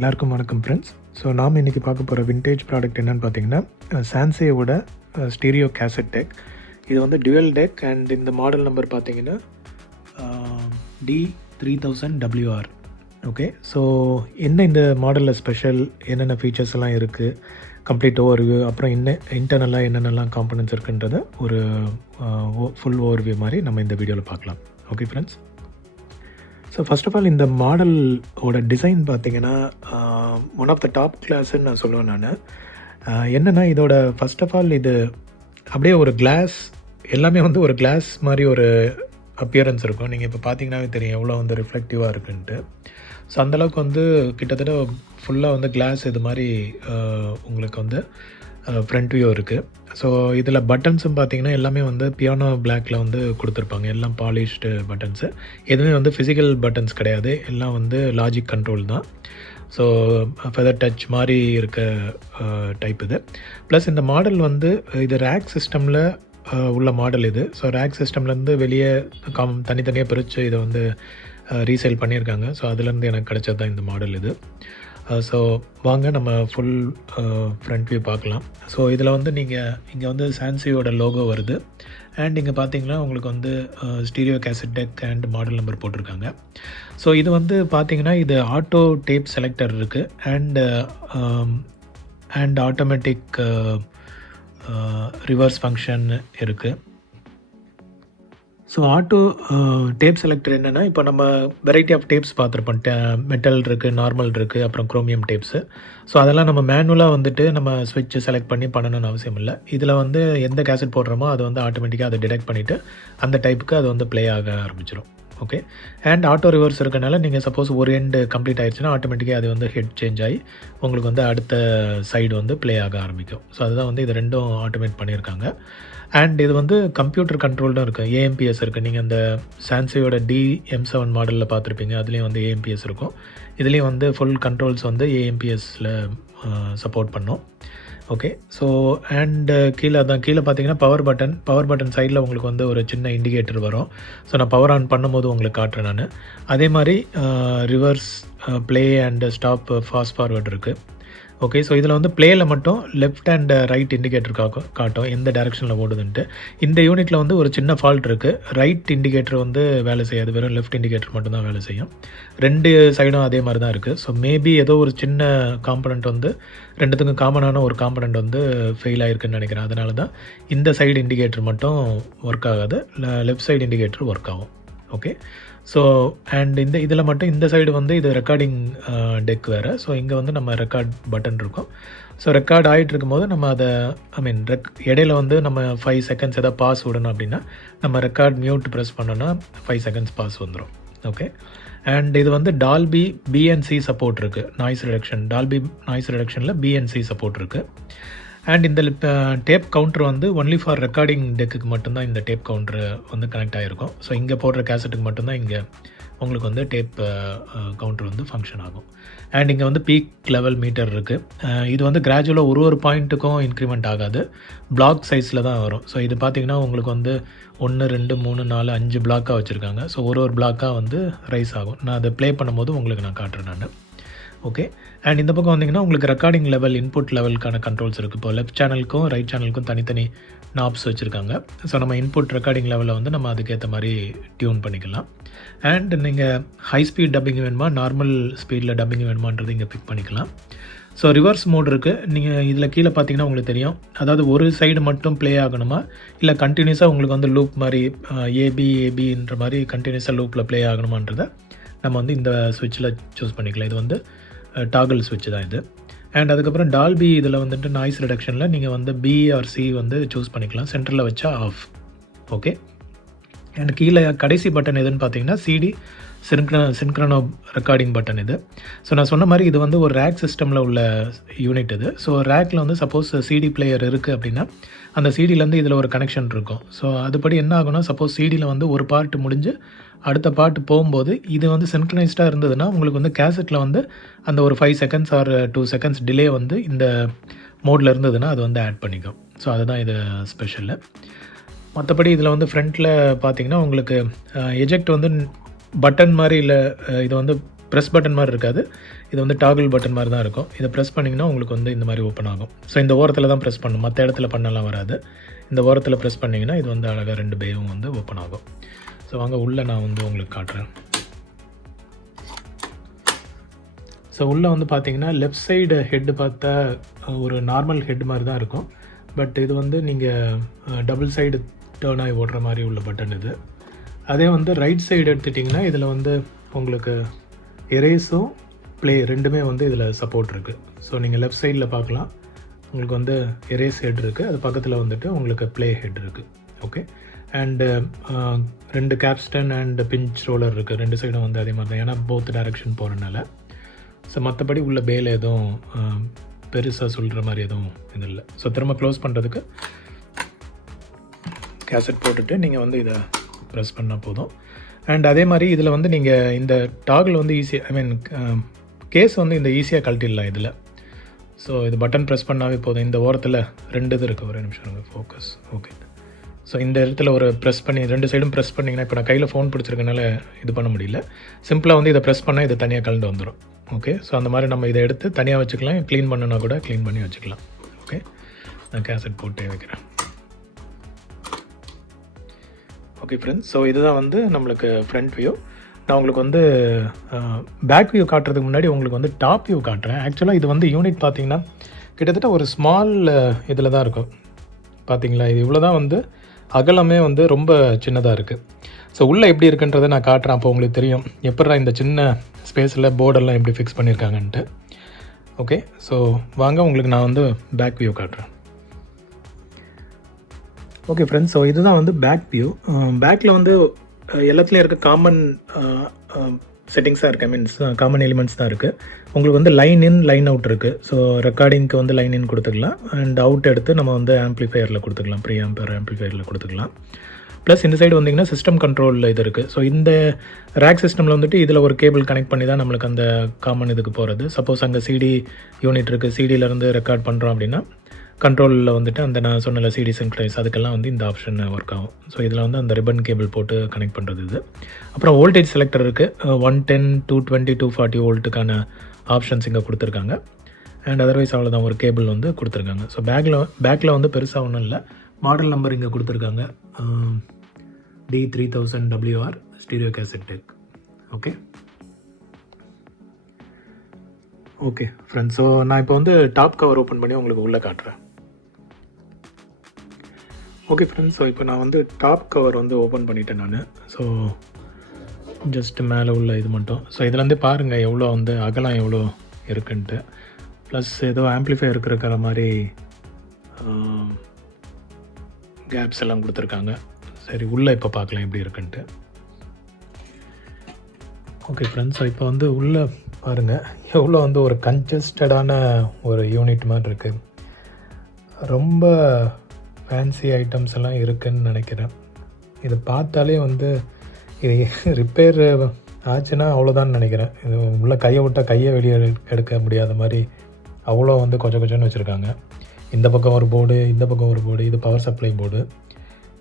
எல்லாருக்கும் வணக்கம் friends. So நாம் இன்றைக்கி பார்க்க போகிற விண்டேஜ் ப்ராடக்ட் என்னென்னு பார்த்தீங்கன்னா சான்சேயோட ஸ்டீரியோ கேசட் டெக். இது வந்து டுவல் டெக் அண்ட் இந்த மாடல் நம்பர் பார்த்தீங்கன்னா D3000WR. ஓகே, ஸோ என்ன இந்த மாடலில் ஸ்பெஷல், என்னென்ன ஃபீச்சர்ஸ் எல்லாம் இருக்குது, கம்ப்ளீட் ஓவர்வியூ, அப்புறம் இன்டர்னலாக என்னென்னலாம் காம்பனன்ட்ஸ் இருக்குன்றத ஒரு ஃபுல் ஓவர்வியூ மாதிரி நம்ம இந்த வீடியோவில் பார்க்கலாம். Okay friends, so first of all இந்த மாடலோட டிசைன் பார்த்தீங்கன்னா ஒன் ஆஃப் த டாப் கிளாஸ்ன்னு நான் சொல்லுவேன். நான் என்னென்னா இதோட ஃபர்ஸ்ட் ஆஃப் ஆல் இது அப்படியே ஒரு கிளாஸ், எல்லாமே வந்து ஒரு கிளாஸ் மாதிரி ஒரு அப்பியரன்ஸ் இருக்கும். நீங்கள் இப்போ பார்த்தீங்கன்னாவே தெரியும் எவ்வளோ வந்து ரிஃப்ளெக்டிவாக இருக்குன்ட்டு. ஸோ அந்தளவுக்கு வந்து கிட்டத்தட்ட ஃபுல்லாக வந்து கிளாஸ் இது மாதிரி உங்களுக்கு வந்து ஃப்ரண்ட் வியூ இருக்குது. ஸோ இதில் பட்டன்ஸும் பார்த்தீங்கன்னா எல்லாமே வந்து பியானோ பிளாக்கில் வந்து கொடுத்துருப்பாங்க. எல்லாம் பாலிஷ்டு பட்டன்ஸு, எதுவுமே வந்து ஃபிசிக்கல் பட்டன்ஸ் கிடையாது, எல்லாம் வந்து லாஜிக் கண்ட்ரோல் தான். ஸோ ஃபெதர் டச் மாதிரி இருக்க டைப் இது. ப்ளஸ் இந்த மாடல் வந்து இது ரேக் சிஸ்டமில் உள்ள மாடல் இது. ஸோ ரேக் சிஸ்டம்லேருந்து வெளியே தனித்தனியாக பிரித்து இதை வந்து ரீசேல் பண்ணியிருக்காங்க. ஸோ அதுலேருந்து எனக்கு கிடைச்சது தான் இந்த மாடல் இது. ஸோ வாங்க நம்ம ஃபுல் ஃப்ரண்ட் வியூ பார்க்கலாம். ஸோ இதில் வந்து நீங்கள் இங்கே வந்து சான்சியோட லோகோ வருது. அண்ட் இங்கே பார்த்தீங்கன்னா உங்களுக்கு வந்து stereo cassette tech and model number போட்டிருக்காங்க. ஸோ இது வந்து பார்த்தீங்கன்னா இது ஆட்டோ டேப் செலக்டர் இருக்குது அண்ட் ஆட்டோமேட்டிக் ரிவர்ஸ் ஃபங்க்ஷன் இருக்குது. ஸோ ஆட்டோ டேப் செலக்டர் என்னென்னா, இப்போ நம்ம வெரைட்டி ஆஃப் டேப்ஸ் பார்த்துருப்போம். மெட்டல் இருக்குது, நார்மல் இருக்குது, அப்புறம் குரோமியம் டேப்ஸு. ஸோ அதெல்லாம் நம்ம மேனுவலாக வந்துட்டு நம்ம ஸ்விட்ச் செலக்ட் பண்ணி பண்ணணும்னு அவசியம் இல்லை. இதில் வந்து எந்த கேசட் போடுறோமோ அது வந்து ஆட்டோமேட்டிக்காக அதை டிடெக்ட் பண்ணிவிட்டு அந்த டைப்புக்கு அது வந்து ப்ளே ஆக ஆரம்பிச்சிடும். ஓகே, அண்ட் ஆட்டோ ரிவர்ஸ் இருக்கனால நீங்கள் சப்போஸ் ஒரு எண்டு கம்ப்ளீட் ஆயிடுச்சுன்னா ஆட்டோமேட்டிக்காக அது வந்து ஹெட் சேஞ்ச் ஆகி உங்களுக்கு வந்து அடுத்த சைடு வந்து ப்ளே ஆக ஆரம்பிக்கும். ஸோ அதுதான் வந்து இது ரெண்டும் ஆட்டோமேட் பண்ணியிருக்காங்க. அண்ட் இது வந்து கம்ப்யூட்டர் கண்ட்ரோல்டும் இருக்குது, ஏஎம்பிஎஸ் இருக்குது. நீங்கள் அந்த சான்சியோட DM7 மாடலில் பார்த்துருப்பீங்க, அதுலேயும் வந்து ஏஎம்பிஎஸ் இருக்கும். இதுலேயும் வந்து ஃபுல் கண்ட்ரோல்ஸ் வந்து ஏஎம்பிஎஸில் சப்போர்ட் பண்ணோம். ஓகே, ஸோ அண்டு கீழே பார்த்தீங்கன்னா பவர் பட்டன் சைடில் உங்களுக்கு வந்து ஒரு சின்ன இண்டிகேட்டர் வரும். ஸோ நான் பவர் ஆன் பண்ணும்போது உங்களுக்கு காட்டுறேன் நான். அதே மாதிரி reverse, play and stop, fast forward இருக்குது. ஓகே, ஸோ இதில் வந்து ப்ளேயில் மட்டும் லெஃப்ட் அண்ட் ரைட் இண்டிகேட்டர் காட்டும் எந்த டைரெக்ஷனில் ஓடுதுன்ட்டு. இந்த யூனிட்டில் வந்து ஒரு சின்ன ஃபால்ட் இருக்குது. ரைட் இண்டிகேட்டர் வந்து வேலை செய்யாது, வெறும் லெஃப்ட் இண்டிகேட்டர் மட்டும்தான் வேலை செய்யும். ரெண்டு சைடும் அதே மாதிரி தான் இருக்குது. ஸோ மேபி ஏதோ ஒரு சின்ன காம்பனண்ட் வந்து ரெண்டுத்துக்கும் காமனான ஒரு காம்பனண்ட் வந்து ஃபெயில் ஆகிருக்குன்னு நினைக்கிறேன். அதனால தான் இந்த சைடு இண்டிகேட்டர் மட்டும் ஒர்க் ஆகாது, லெஃப்ட் சைடு இண்டிகேட்டர் ஒர்க் ஆகும். ஓகே, ஸோ அண்ட் இதில் மட்டும் இந்த சைடு வந்து இது ரெக்கார்டிங் டெக் வேறு. ஸோ இங்கே வந்து நம்ம ரெக்கார்ட் பட்டன் இருக்கும். ஸோ ரெக்கார்ட் ஆகிட்டு இருக்கும்போது நம்ம அதை இடையில வந்து நம்ம 5 செகண்ட்ஸ் எதாவது பாஸ் விடணும் அப்படின்னா நம்ம ரெக்கார்ட் மியூட் ப்ரெஸ் பண்ணோன்னா 5 செகண்ட்ஸ் பாஸ் வந்துடும். ஓகே, அண்ட் இது வந்து டால்பி BNC சப்போர்ட் இருக்குது, நாய்ஸ் ரிடக்ஷன். டால்பி நாய்ஸ் ரிடக்ஷனில் BNC சப்போர்ட் இருக்குது. அண்ட் இந்த டேப் கவுண்டர் வந்து ஒன்லி ஃபார் ரெக்கார்டிங் டெக்குக்கு மட்டும்தான் இந்த டேப் கவுண்டர் வந்து கனெக்ட் ஆகிருக்கும். ஸோ இங்கே போடுற கேசட்டுக்கு மட்டும்தான் இங்கே உங்களுக்கு வந்து டேப் கவுண்டர் வந்து ஃபங்க்ஷன் ஆகும். அண்ட் இங்கே வந்து பீக் லெவல் மீட்டர் இருக்குது. இது வந்து கிராஜுவலாக ஒரு பாயிண்ட்டுக்கும் இன்க்ரிமெண்ட் ஆகாது, பிளாக் சைஸில் தான் வரும். ஸோ இது பார்த்திங்கன்னா உங்களுக்கு வந்து 1 2 3 4 5 பிளாக்காக வச்சுருக்காங்க. ஸோ ஒரு பிளாக்காக வந்து ரைஸ் ஆகும். நான் அதை ப்ளே பண்ணும்போது உங்களுக்கு நான் காட்டுறேன் நான். ஓகே, அண்ட் இந்த பக்கம் வந்திங்கன்னா உங்களுக்கு ரெக்கார்டிங் லெவல், இன்புட் லெவலுக்கான கண்ட்ரோல்ஸ் இருக்குது. இப்போ லெஃப்ட் சேனலுக்கும் ரைட் சேனலுக்கும் தனித்தனி நாப்ஸ் வச்சுருக்காங்க. ஸோ நம்ம இன்புட் ரெக்கார்டிங் லெவலில் வந்து நம்ம அதுக்கேற்ற மாதிரி டியூன் பண்ணிக்கலாம். அண்ட் நீங்கள் ஹை ஸ்பீட் டப்பிங் வேணுமா, நார்மல் ஸ்பீடில் டப்பிங் வேணுமான்றது இங்கே பிக் பண்ணிக்கலாம். ஸோ ரிவர்ஸ் மோட் இருக்குது. நீங்கள் இதில் கீழே பார்த்தீங்கன்னா உங்களுக்கு தெரியும், அதாவது ஒரு சைடு மட்டும் ப்ளே ஆகணுமா இல்லை கண்டினியூஸாக உங்களுக்கு வந்து லூப் மாதிரி ஏபின்ற மாதிரி கண்டினியூஸாக லூப்பில் ப்ளே ஆகணுமான்றதை நம்ம வந்து இந்த ஸ்விட்சில் சூஸ் பண்ணிக்கலாம். இது வந்து டாகிள் ஸ்விட்ச் தான் இது. அண்ட் அதுக்கப்புறம் டால்பி இதில் வந்துட்டு நாய்ஸ் ரிடக்ஷனில் நீங்கள் வந்து B or C வந்து சூஸ் பண்ணிக்கலாம். சென்டரில் வச்சா ஆஃப். ஓகே, அண்ட் கீழே கடைசி பட்டன் எதுன்னு பார்த்தீங்கன்னா CD சின்க்ரனோ ரெக்கார்டிங் பட்டன் இது. ஸோ நான் சொன்ன மாதிரி இது வந்து ஒரு ரேக் சிஸ்டமில் உள்ள யூனிட் இது. ஸோ ரேக்கில் வந்து சப்போஸ் CD பிளேயர் இருக்குது அப்படின்னா அந்த CDலேருந்து இதில் ஒரு கனெக்ஷன் இருக்கும். ஸோ அதுபடி என்ன ஆகும்னா, சப்போஸ் CDயில் வந்து ஒரு பார்ட் முடிஞ்சு அடுத்த பாட்டு போகும்போது இது வந்து சின்க்ரனைஸ்டாக இருந்ததுன்னா உங்களுக்கு வந்து கேசட்டில் வந்து அந்த ஒரு 5 செகண்ட்ஸ் ஆர் 2 செகண்ட்ஸ் டிலே வந்து இந்த மோடில் இருந்ததுன்னா அது வந்து ஆட் பண்ணிக்கும். ஸோ அதுதான் இது ஸ்பெஷலு. மற்றபடி இதில் வந்து ஃப்ரண்ட்டில் பார்த்தீங்கன்னா உங்களுக்கு எஜெக்ட் வந்து பட்டன் மாதிரி இல்லை, இது வந்து ப்ரெஸ் பட்டன் மாதிரி இருக்காது, இது வந்து டாகிள் பட்டன் மாதிரி தான் இருக்கும். இதை ப்ரெஸ் பண்ணிங்கன்னா உங்களுக்கு வந்து இந்த மாதிரி ஓப்பன் ஆகும். ஸோ இந்த ஓரத்தில் தான் ப்ரெஸ் பண்ணணும், மற்ற இடத்துல பண்ணலாம் வராது. இந்த ஓரத்தில் ப்ரெஸ் பண்ணிங்கன்னா இது வந்து அழகாக 2 பேயும் வந்து ஓப்பன் ஆகும். ஸோ வாங்க உள்ளே நான் வந்து உங்களுக்கு காட்டுறேன். ஸோ உள்ளே வந்து பார்த்தீங்கன்னா லெஃப்ட் சைடு ஹெட்டு பார்த்தா ஒரு நார்மல் ஹெட் மாதிரி தான் இருக்கும். பட் இது வந்து நீங்கள் டபுள் சைடு டேர்ன் ஆகி ஓடுற மாதிரி உள்ள பட்டன் இது. அதே வந்து ரைட் சைடு எடுத்துட்டிங்கன்னா இதில் வந்து உங்களுக்கு எரேஸும் ப்ளே ரெண்டுமே வந்து இதில் சப்போர்ட் இருக்குது. ஸோ நீங்கள் லெஃப்ட் சைடில் பார்க்கலாம், உங்களுக்கு வந்து எரேஸ் ஹெட் இருக்குது, அது பக்கத்தில் வந்துட்டு உங்களுக்கு ப்ளே ஹெட் இருக்குது. Okay, and 2 capstan and pinch roller இருக்குது. 2 சைடும் வந்து அதே மாதிரி தான், ஏன்னா போத் டைரக்ஷன் போகிறனால. ஸோ மற்றபடி உள்ள பேல எதுவும் பெருசாக சொல்கிற மாதிரி எதுவும் இது இல்லை. ஸோ திரும்ப க்ளோஸ் பண்ணுறதுக்கு கேசட் போட்டுட்டு நீங்கள் வந்து இதை ப்ரெஸ் பண்ணால் போதும். அண்ட் அதே மாதிரி இதில் வந்து நீங்கள் இந்த டாகில் வந்து ஈஸியாக கேஸ் வந்து இந்த ஈஸியாக கழட்டிடலாம் இதில். ஸோ இது பட்டன் ப்ரெஸ் பண்ணாவே போதும். இந்த ஓரத்தில் 2 இது இருக்குது, ஒரே நிமிஷம் ஃபோக்கஸ். ஓகே, ஸோ இந்த இடத்துல ஒரு ப்ரெஸ் பண்ணி 2 சைடும் ப்ரெஸ் பண்ணிங்கன்னா, இப்போ நான் கையில் ஃபோன் பிடிச்சிருக்கனால இது பண்ண முடியல, சிம்பிளாக வந்து இதை ப்ரெஸ் பண்ணால் இது தனியாக கழண்டு வந்துடும். ஓகே, ஸோ அந்த மாதிரி நம்ம இதை எடுத்து தனியாக வச்சுக்கலாம், க்ளீன் பண்ணுனா கூட க்ளீன் பண்ணி வச்சுக்கலாம். ஓகே, நான் கேசட் போட்டே வைக்கிறேன். ஓகே ஃப்ரெண்ட்ஸ், ஸோ இதுதான் வந்து நம்மளுக்கு ஃப்ரண்ட் வியூ. நான் உங்களுக்கு வந்து பேக் வியூ காட்டுறதுக்கு முன்னாடி உங்களுக்கு வந்து டாப் வியூ காட்டுறேன். ஆக்சுவலாக இது வந்து யூனிட் பார்த்தீங்கன்னா கிட்டத்தட்ட ஒரு ஸ்மால் இதில் தான் இருக்கும். பார்த்தீங்களா, இது இவ்வளோ தான் வந்து அகலமே வந்து ரொம்ப சின்னதாக இருக்குது. ஸோ உள்ளே எப்படி இருக்குன்றதை நான் காட்டுறேன், அப்போ உங்களுக்கு தெரியும் எப்படா இந்த சின்ன ஸ்பேஸில் போர்டெல்லாம் எப்படி ஃபிக்ஸ் பண்ணியிருக்காங்கன்ட்டு. ஓகே, ஸோ வாங்க உங்களுக்கு நான் வந்து பேக் வியூ காட்டுறேன். ஓகே ஃப்ரெண்ட்ஸ், ஸோ இதுதான் வந்து பேக் வியூ. பேக்கில் வந்து எல்லாத்துலேயும் இருக்க காமன் செட்டிங்ஸாக இருக்குது, காமன் எலிமெண்ட்ஸ் தான் இருக்குது. உங்களுக்கு வந்து லைன் இன் லைன் அவுட் இருக்குது. ஸோ ரெக்கார்டிங்க்கு வந்து லைன் இன் கொடுத்துக்கலாம், அண்ட் அவுட் எடுத்து நம்ம வந்து ஆம்ப்ளிஃபையரில் கொடுத்துக்கலாம், ப்ரீ ஆம்ப்ளிஃபையரில் கொடுத்துக்கலாம். ப்ளஸ் இந்த சைடு வந்திங்கன்னா சிஸ்டம் கண்ட்ரோலில் இது இருக்குது. ஸோ இந்த ரேக் சிஸ்டமில் வந்துட்டு இதில் ஒரு கேபிள் கனெக்ட் பண்ணி தான் நம்மளுக்கு அந்த காமன் இதுக்கு போகிறது. சப்போஸ் அங்கே சிடி யூனிட் இருக்குது, சிடியிலேருந்து ரெக்கார்ட் பண்ணுறோம் அப்படின்னா கண்ட்ரோலில் வந்துட்டு அந்த நான் சொன்னல சிடி சிங்க்ரைஸ் அதுக்கெல்லாம் வந்து இந்த ஆப்ஷன் ஒர்க் ஆகும். ஸோ இதில் வந்து அந்த ரிப்பன் கேபிள் போட்டு கனெக்ட் பண்ணுறது இது. அப்புறம் வோல்டேஜ் செலக்டர் இருக்குது, 110, 220, 240 வோல்ட்டுக்கான ஆப்ஷன்ஸ் இங்கே கொடுத்துருக்காங்க. அண்ட் அதர்வைஸ் அவ்வளோதான், ஒரு கேபிள் வந்து கொடுத்துருக்காங்க. ஸோ பேக்கில் வந்து பெருசாக ஒன்றும் இல்லை. மாடல் நம்பர் இங்கே கொடுத்துருக்காங்க, D3000WR stereo cassette tech. Okay okay friends, so நான் இப்போ வந்து டாப் கவர் ஓப்பன் பண்ணி உங்களுக்கு உள்ளே காட்டுறேன். ஓகே ஃப்ரெண்ட்ஸ், ஸோ இப்போ நான் வந்து டாப் கவர் வந்து ஓப்பன் பண்ணிட்டேன் நான். ஸோ ஜஸ்ட்டு மேலே உள்ள இது மட்டும். ஸோ இதுலேருந்தே பாருங்கள் எவ்வளோ வந்து அகலம் எவ்வளோ இருக்குன்ட்டு. ப்ளஸ் ஏதோ ஆம்ப்ளிஃபை இருக்கிற மாதிரி கேப்ஸ் எல்லாம் கொடுத்துருக்காங்க. சரி, உள்ளே இப்போ பார்க்கலாம் எப்படி இருக்குன்ட்டு. ஓகே ஃப்ரெண்ட்ஸ், ஸோ இப்போ வந்து உள்ளே பாருங்கள் எவ்வளோ வந்து ஒரு கன்ஜஸ்டடான ஒரு யூனிட் மாதிரி இருக்குது. ரொம்ப ஃபேன்சி ஐட்டம்ஸ் எல்லாம் இருக்குதுன்னு நினைக்கிறேன். இதை பார்த்தாலே வந்து இது ரிப்பேர் ஆச்சுன்னா அவ்வளோதான்னு நினைக்கிறேன். இது உள்ள கையை விட்டால் கையை வெளியே எடுக்க முடியாத மாதிரி அவ்வளோ வந்து கொஞ்சம் கொஞ்சம்னு வச்சுருக்காங்க. இந்த பக்கம் ஒரு போர்டு, இந்த பக்கம் ஒரு போர்டு, இது பவர் சப்ளை போர்டு,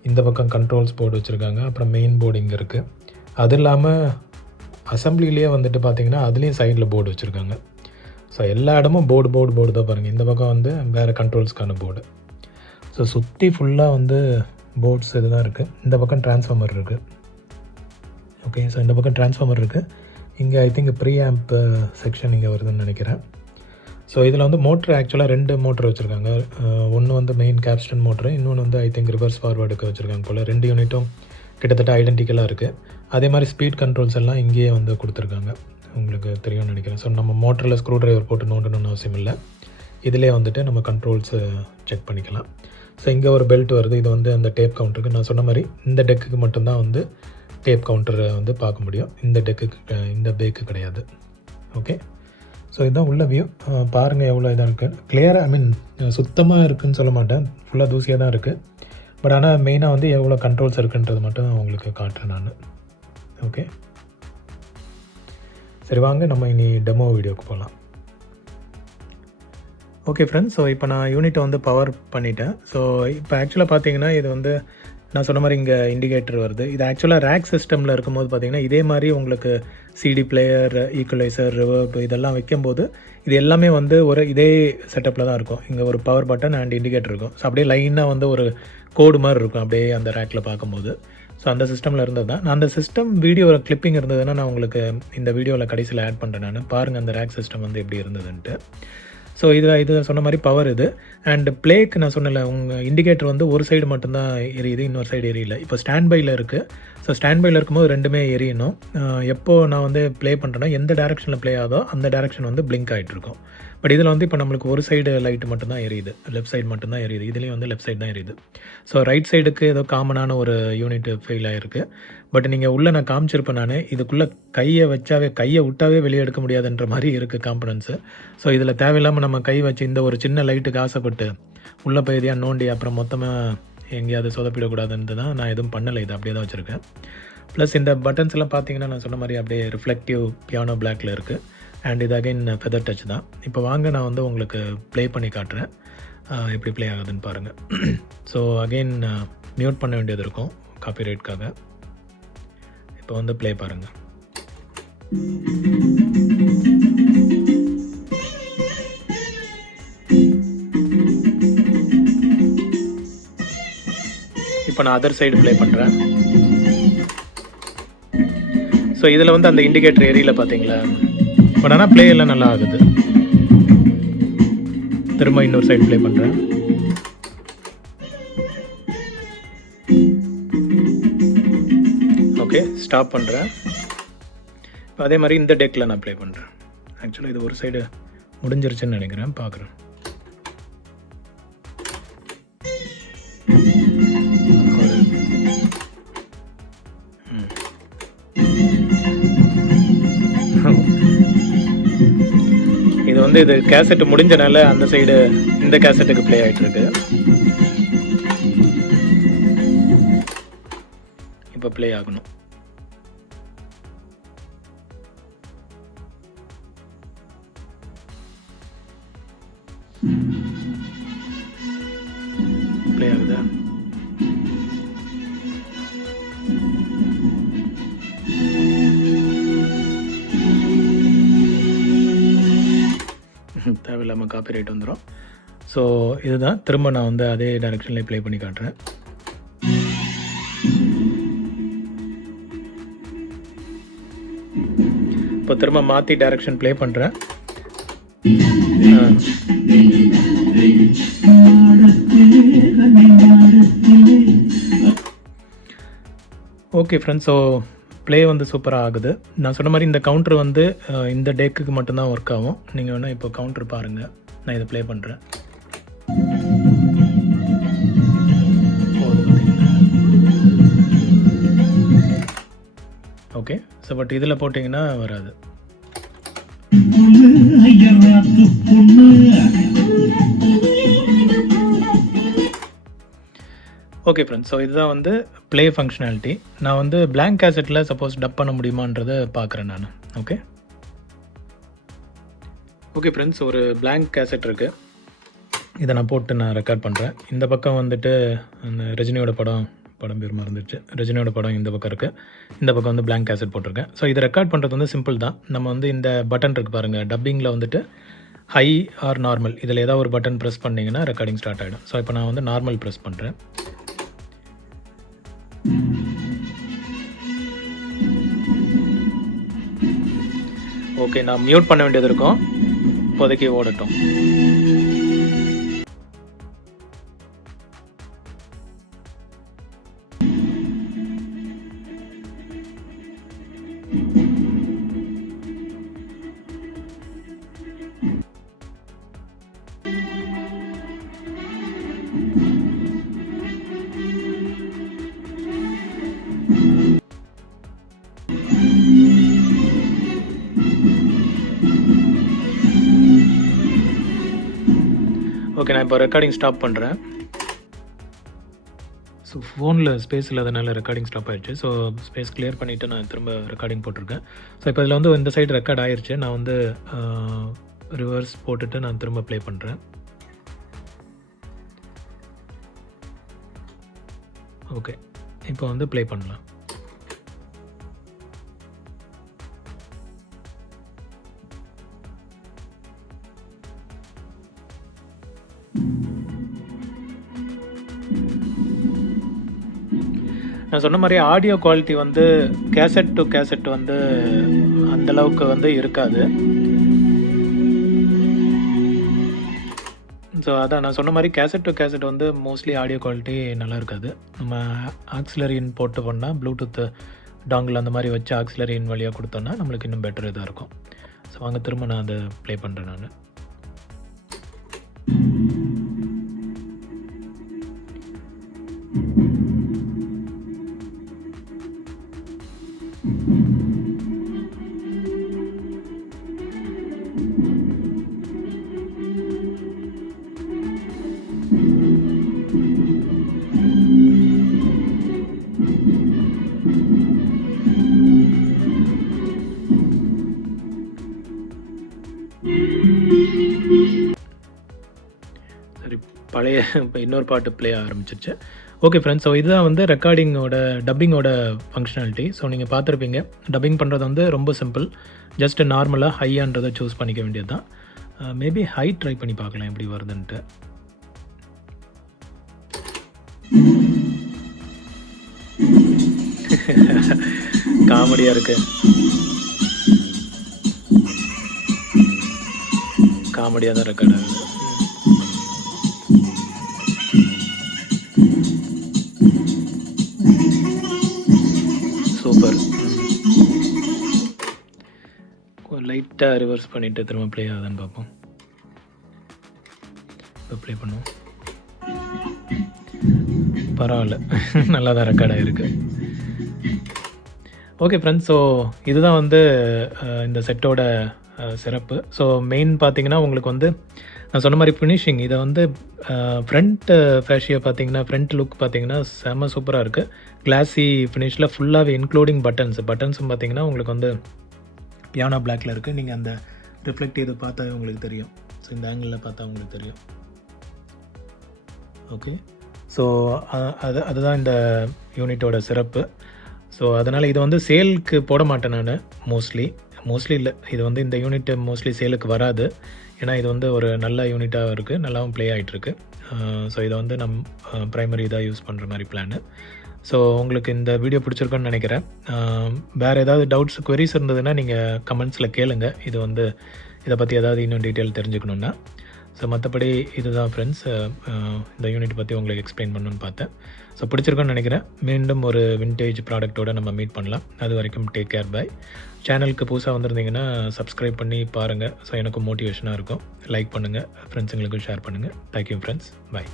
இந்த பக்கம் கண்ட்ரோல்ஸ் போர்டு வச்சுருக்காங்க, அப்புறம் மெயின் போர்டு இங்கே இருக்குது. அது இல்லாமல் அசம்பிளிலேயே வந்துட்டு பார்த்திங்கன்னா அதுலேயும் சைடில் போர்டு வச்சுருக்காங்க. ஸோ எல்லா இடமும் போர்டு தான் பாருங்கள். இந்த பக்கம் வந்து வேறு கண்ட்ரோல்ஸ்க்கான போர்டு. ஸோ சுற்றி ஃபுல்லாக வந்து போர்ட்ஸ் இது தான் இருக்குது. இந்த பக்கம் ட்ரான்ஸ்ஃபார்மர் இருக்குது. ஓகே, ஸோ இந்த பக்கம் ட்ரான்ஸ்ஃபார்மர் இருக்குது. இங்கே I think pre amp section இங்கே வருதுன்னு நினைக்கிறேன். ஸோ இதில் வந்து மோட்ரு ஆக்சுவலாக 2 மோட்ரு வச்சுருக்காங்க. ஒன்று வந்து மெயின் கேப்ஸ்டன் மோட்ரு, இன்னொன்று வந்து ஐ திங்க் ரிவர்ஸ் ஃபார்வர்டுக்கு வச்சுருக்காங்க போல். 2 யூனிட்டும் கிட்டத்தட்ட ஐடென்டிக்கலாக இருக்குது. அதே மாதிரி ஸ்பீட் கண்ட்ரோல்ஸ் எல்லாம் இங்கேயே வந்து கொடுத்துருக்காங்க, உங்களுக்கு தெரியும்னு நினைக்கிறேன். ஸோ நம்ம மோட்டரில் ஸ்க்ரூ ட்ரைவர் போட்டு நோண்டணும்னு அவசியம் இல்லை, இதிலே வந்துட்டு நம்ம கண்ட்ரோல்ஸு செக் பண்ணிக்கலாம். ஸோ இங்கே ஒரு பெல்ட் வருது, இது வந்து அந்த டேப் கவுண்டருக்கு. நான் சொன்ன மாதிரி இந்த டெக்குக்கு மட்டும்தான் வந்து டேப் கவுண்டரை வந்து பார்க்க முடியும், இந்த டெக்குக்கு இந்த பேக்கு கிடையாது. ஓகே, ஸோ இதுதான் உள்ள வியூ. பாருங்கள் எவ்வளோ இதாக இருக்குது, கிளியராக. ஐ மீன் சுத்தமாக இருக்குதுன்னு சொல்ல மாட்டேன், ஃபுல்லாக தூசியாக தான் இருக்குது. பட் ஆனால் மெயினாக வந்து எவ்வளோ கண்ட்ரோல்ஸ் இருக்குன்றது மட்டும் நான் உங்களுக்கு காட்டுறேன் நான். ஓகே, சரி வாங்க நம்ம இனி டெமோ வீடியோக்கு போகலாம். ஓகே ஃப்ரெண்ட்ஸ், ஸோ இப்போ நான் யூனிட்டை வந்து பவர் பண்ணிட்டேன். ஸோ இப்போ ஆக்சுவலாக பார்த்தீங்கன்னா இது வந்து நான் சொன்ன மாதிரி இங்கே இண்டிகேட்டர் வருது. இது ஆக்சுவலாக ரேக் சிஸ்டமில் இருக்கும்போது பார்த்தீங்கன்னா, இதே மாதிரி உங்களுக்கு சிடி பிளேயர், ஈக்குவலைசர், ரிவர்ப் இதெல்லாம் வைக்கும்போது இது எல்லாமே வந்து ஒரு இதே செட்டப்பில் தான் இருக்கும். இங்கே ஒரு பவர் பட்டன் அண்ட் இண்டிகேட்டர் இருக்கும். ஸோ அப்படியே லைனாக வந்து ஒரு கோடு மாதிரி இருக்கும் அப்படியே அந்த ரேக்கில் பார்க்கும்போது. ஸோ அந்த சிஸ்டமில் இருந்தது தான். நான் அந்த சிஸ்டம் வீடியோ கிளிப்பிங் இருந்ததுன்னா நான் உங்களுக்கு இந்த வீடியோவில் கடைசியில் ஆட் பண்ணுறேன் நான். பாருங்கள் அந்த ரேக் சிஸ்டம் வந்து எப்படி இருந்ததுன்ட்டு. ஸோ இது சொன்ன மாதிரி பவர் இது. அண்ட் ப்ளேக்கு நான் சொன்னல உங்கள் இண்டிகேட்டர் வந்து ஒரு சைடு மட்டும்தான் எரியுது, இன்னொரு சைடு எரியல. இப்போ ஸ்டாண்ட் பையில் இருக்குது. ஸோ ஸ்டாண்ட் பையில் இருக்கும்போது ரெண்டுமே எரியணும். எப்போது நான் வந்து ப்ளே பண்ணுறேன்னா எந்த டேரெக்ஷனில் ப்ளே ஆகுதோ அந்த டேரெக்ஷன் வந்து பிளிங்க் ஆகிட்ருக்கும். பட் இதில் வந்து இப்போ நம்மளுக்கு ஒரு சைடு லைட்டு மட்டும்தான் எரியுது, லெஃப்ட் சைடு மட்டும்தான் எரியுது. இதுலேயும் வந்து லெஃப்ட் சைடு தான் எரியுது. ஸோ ரைட் சைடுக்கு ஏதோ காமனான ஒரு யூனிட் ஃபெயில் ஆகிருக்கு. பட் நீங்கள் உள்ளே நான் காமிச்சிருப்பேன் நான். இதுக்குள்ளே கையை விட்டாவே வெளியே எடுக்க முடியாதுன்ற மாதிரி இருக்குது காம்பனன்ஸு. ஸோ இதில் தேவையில்லாமல் நம்ம கை வச்சு இந்த ஒரு சின்ன லைட்டுக்கு ஆசைப்பட்டு உள்ளே போய் எதையா நோண்டி அப்புறம் மொத்தமாக எங்கேயாவது சொதப்பிடக்கூடாதுன்ட்டு தான் நான் எதுவும் பண்ணலை. இது அப்படியே தான் வச்சுருக்கேன். ப்ளஸ் இந்த பட்டன்ஸ் எல்லாம் பார்த்தீங்கன்னா நான் சொன்ன மாதிரி அப்படியே ரிஃப்ளெக்டிவ் பியானோ பிளாக்ல இருக்குது. அண்ட் இது அகைன் ஃபெதர் டச் தான். இப்போ வாங்க நான் வந்து உங்களுக்கு ப்ளே பண்ணி காட்டுறேன் எப்படி ப்ளே ஆகுதுன்னு பாருங்கள். ஸோ அகெயின் மியூட் பண்ண வேண்டியது இருக்கும் காப்பிரைட்காக. இப்போ வந்து ப்ளே பாருங்கள். இப்போ நான் அதர் சைடு ப்ளே பண்ணுறேன். ஸோ இதில் வந்து அந்த இண்டிகேட்டர் எரியல பார்த்தீங்களா? பட் ஆனால் ப்ளே எல்லாம் நல்லா ஆகுது. திரும்ப இன்னொரு சைடு ப்ளே பண்ணுறேன். ஓகே, ஸ்டாப் பண்ணுறேன். இப்போ அதே மாதிரி இந்த டெக்கில் நான் ப்ளே பண்ணுறேன். ஆக்சுவலாக இது ஒரு சைடு முடிஞ்சிருச்சுன்னு நினைக்கிறேன், பார்க்குறேன். இது வந்து இது கேசட் முடிஞ்சனால அந்த சைடு இந்த கேசட்டுக்கு ப்ளே ஆகிட்டு இருக்கு. இப்போ ப்ளே ஆகணும். ப்ளே ஆகுதா? தேவையில்லாமல் காப்பிரைட் வந்துடும். ஸோ இதுதான். திரும்ப நான் வந்து அதே டைரெக்ஷன்லேயே ப்ளே பண்ணி காட்டுறேன். இப்போ திரும்ப மாற்றி டைரெக்ஷன் ப்ளே பண்ணுறேன். ஓகே ஃப்ரெண்ட்ஸ், ஸோ ப்ளே வந்து சூப்பராக ஆகுது. நான் சொன்ன மாதிரி இந்த கவுண்டர் வந்து இந்த டேக்குக்கு மட்டும்தான் ஒர்க் ஆகும். நீங்கள் வேணால் இப்போ கவுண்டர் பாருங்கள். நான் இதை ப்ளே பண்ணுறேன். ஓகே, ஸோ பட் இதில் போட்டிங்கன்னா வராது. ஓகே ஃப்ரெண்ட்ஸ், ஸோ இதுதான் வந்து ப்ளே ஃபங்க்ஷனாலிட்டி. நான் வந்து பிளாங்க் கேசட்டில் சப்போஸ் டப் பண்ண முடியுமான்றதை பார்க்குறேன் நான். ஓகே ஃப்ரெண்ட்ஸ், ஒரு பிளாங்க் கேசட் இருக்குது. இதை நான் போட்டு நான் ரெக்கார்ட் பண்ணுறேன். இந்த பக்கம் வந்துட்டு அந்த ரஜினியோட படம் பேர் மறந்துடுச்சு. ரஜினியோட படம் இந்த பக்கம் இருக்குது. இந்த பக்கம் வந்து பிளாங்க் கேசட் போட்டிருக்கேன். ஸோ இதை ரெக்கார்ட் பண்ணுறது வந்து சிம்பிள் தான். நம்ம வந்து இந்த பட்டன் இருக்குது பாருங்கள், டப்பிங்கில் வந்துட்டு ஹை ஆர் நார்மல் இதில் ஏதாவது ஒரு பட்டன் ப்ரெஸ் பண்ணிங்கன்னா ரெக்கார்டிங் ஸ்டார்ட் ஆகிடும். ஸோ இப்போ நான் வந்து நார்மல் ப்ரெஸ் பண்ணுறேன். ஓகே, நான் மியூட் பண்ண வேண்டியது இருக்கும். இப்போதைக்கு ஓடட்டும். ஓகே, நான் இப்போ ரெக்கார்டிங் ஸ்டாப் பண்ணுறேன். ஸோ ஃபோனில் ஸ்பேஸ் இல்லாதனால ரெக்கார்டிங் ஸ்டாப் ஆகிடுச்சு. ஸோ ஸ்பேஸ் கிளியர் பண்ணிவிட்டு நான் திரும்ப ரெக்கார்டிங் போட்டிருக்கேன். ஸோ இப்போ இதில் வந்து இந்த சைடு ரெக்கார்ட் ஆயிடுச்சு. நான் வந்து ரிவர்ஸ் போட்டுட்டு நான் திரும்ப ப்ளே பண்ணுறேன். ஓகே, இப்போ வந்து ப்ளே பண்ணலாம். நான் சொன்ன மாதிரி ஆடியோ குவாலிட்டி வந்து கேசட் டு கேசட் வந்து அந்தளவுக்கு வந்து இருக்காது. ஸோ அதான் நான் சொன்ன மாதிரி கேசட் டு கேசட் வந்து மோஸ்ட்லி ஆடியோ குவாலிட்டி நல்லா இருக்காது. நம்ம ஆக்ஸிலரி இன் போட்டு பண்ணால் ப்ளூடூத் டாங்கிள் அந்த மாதிரி வச்சு ஆக்ஸிலரி இன் வழியாக கொடுத்தோன்னா நம்மளுக்கு இன்னும் பெட்டர் இதாக இருக்கும். ஸோ வாங்க திரும்ப நான் அதை ப்ளே பண்ணுறேன் நான். சரி, பழைய இப்போ இன்னொரு பாட்டு ப்ளே ஆரம்பிச்சிருச்சு. ஓகே ஃப்ரெண்ட்ஸ், ஸோ இதுதான் வந்து ரெக்கார்டிங்கோட டப்பிங்கோட ஃபங்க்ஷனாலிட்டி. ஸோ நீங்கள் பார்த்துருப்பீங்க, டப்பிங் பண்ணுறது வந்து ரொம்ப சிம்பிள். ஜஸ்ட் நார்மலாக ஹையான்றதை சூஸ் பண்ணிக்க வேண்டியது தான். மேபி ஹை ட்ரை பண்ணி பார்க்கலாம் எப்படி வருதுன்ட்டு. காமெடியாக இருக்கு, காமெடியாக தான் ரெக்கார்ட் ஆகுது. சூப்பர். லைட்டாக ரிவர்ஸ் பண்ணிவிட்டு திரும்ப ப்ளே ஆகுதுன்னு பார்ப்போம். இப்போ ப்ளே பண்ணுவோம். பரவாயில்ல, நல்லா தான் ரெக்கார்ட் ஆகிருக்கு. ஓகே ஃப்ரெண்ட்ஸ், ஸோ இதுதான் வந்து இந்த செட்டோட சிறப்பு. ஸோ மெயின் பார்த்தீங்கன்னா உங்களுக்கு வந்து நான் சொன்ன மாதிரி ஃபினிஷிங், இதை வந்து ஃப்ரண்ட் ஃபேஷியை பார்த்தீங்கன்னா, ஃப்ரண்ட் லுக் பார்த்தீங்கன்னா செம்ம சூப்பராக இருக்குது. கிளாஸி ஃபினிஷில் ஃபுல்லாகவே இன்க்ளூடிங் பட்டன்ஸும் பார்த்தீங்கன்னா உங்களுக்கு வந்து பியானோ பிளாக்கில் இருக்குது. நீங்கள் அந்த ரிஃப்ளெக்ட் இது பார்த்தா உங்களுக்கு தெரியும். ஸோ இந்த ஆங்கிளில் பார்த்தா உங்களுக்கு தெரியும். ஓகே, ஸோ அதுதான் இந்த யூனிட்டோட சிறப்பு. ஸோ அதனால் இதை வந்து சேலுக்கு போட மாட்டேன் நான். மோஸ்ட்லி இல்லை, இது வந்து இந்த யூனிட் மோஸ்ட்லி சேலுக்கு வராது. ஏன்னா இது வந்து ஒரு நல்ல யூனிட்டாக இருக்குது, நல்லாவும் ப்ளே ஆகிட்டுருக்கு. ஸோ இதை வந்து ப்ரைமரி இதாக யூஸ் பண்ணுற மாதிரி பிளானு. ஸோ உங்களுக்கு இந்த வீடியோ பிடிச்சிருக்குன்னு நினைக்கிறேன். வேறு ஏதாவது டவுட்ஸ், குவரிஸ் இருந்ததுன்னா நீங்கள் கமெண்ட்ஸில் கேளுங்க. இது வந்து இதை பற்றி ஏதாவது இன்னும் டீட்டெயில் தெரிஞ்சுக்கணுன்னா. ஸோ மற்றபடி இதுதான் ஃப்ரெண்ட்ஸ், இந்த யூனிட் பற்றி உங்களுக்கு எக்ஸ்பிளைன் பண்ணணுன்னு பார்த்தேன். ஸோ பிடிச்சிருக்குன்னு நினைக்கிறேன். மீண்டும் ஒரு விண்டேஜ் ப்ராடக்ட்டோடு நம்ம மீட் பண்ணலாம். அது வரைக்கும் டேக் கேர், பை. சேனலுக்கு புதுசாக வந்திருந்தீங்கன்னா சப்ஸ்கிரைப் பண்ணி பாருங்கள். ஸோ எனக்கும் மோட்டிவேஷனாக இருக்கும். லைக் பண்ணுங்கள், ஃப்ரெண்ட்ஸுங்களுக்கும் ஷேர் பண்ணுங்கள். Thank you friends, by.